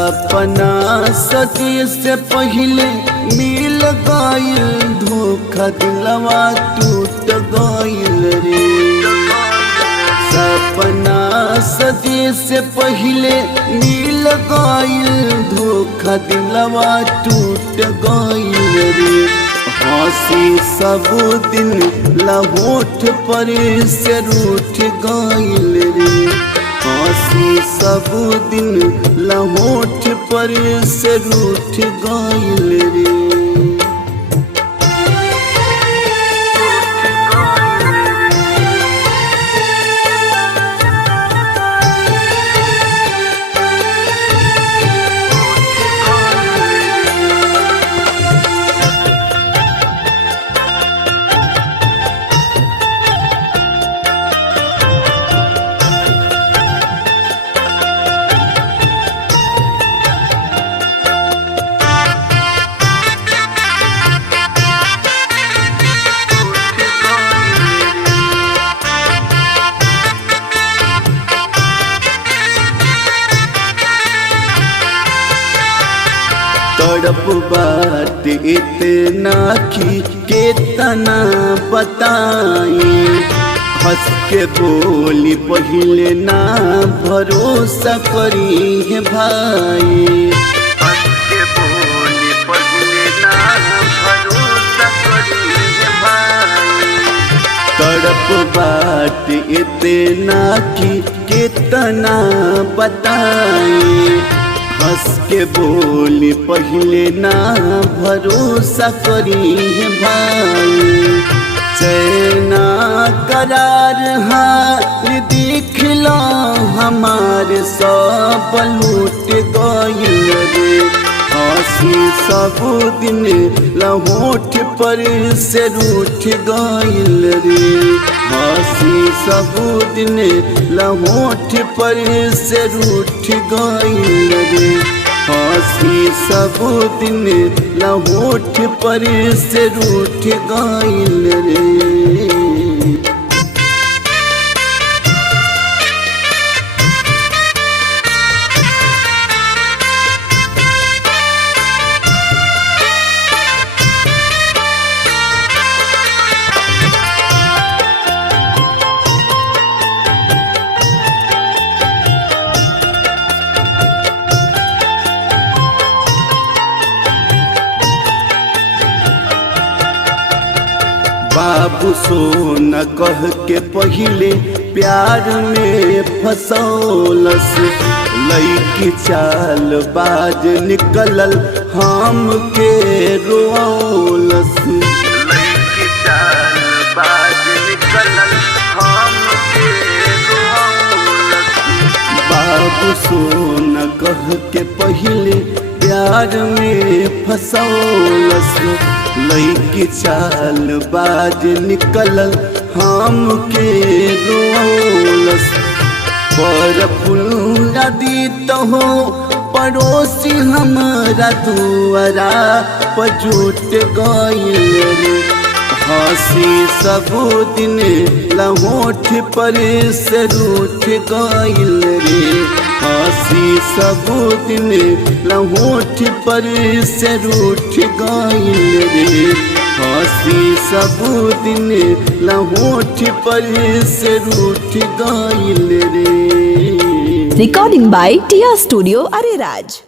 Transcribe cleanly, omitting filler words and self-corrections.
सपना सदी से पहले मिल गइल, धोखा दिलवा टूट गइल रे। सपना सदी से पहले मिल गइल, धोखा दिलवा टूट गइल रे। हंसी सब दिन लहोठ पर से रूठ गइल रे। हंसी सब दिन लहोठ पर से रूठ गइल रे। तड़प बात इतना की केतना बताई, हंस के बोली पहले ना भरोसा करी है भाई। हंस के बोली पहले ना भरोसा करी है भाई। तड़प बात इतना की केतना बताई, हंस के बोली पहले ना भरोसा करी है भाई। चैना करार हाल देख लो हमारे सब लूट गइल रे। हंसी सब दिन लहोठ पर से रूठ गइल रे। हंसी सब दिन लहोठ पर से रूठ गइल रे। हंसी सब दिन लहोठ पर से रूठ गइल रे। बाबू सोना कह के पहले प्यार में फसौलस, लईकी चाल बाज निकलल हम के रोलस। लईकी चाल बाज निकलल हम के रोलस। बाबू सोना कह के पहले प्यार में फसौलस, लईकी चाल बाज निकलल हम के रोलस। पर फूल दीत हो पड़ोसी हमारा दुआरा पजूट गइल रे। हंसी सब दिन लहोठ पर से रूठ गइल रे। हंसी सब दिन लहोठ पर से रूठ गइल रे। हंसी सब दिन लहोठ पर से रूठ गइल रे। Recording by Tia Studio Ariraj।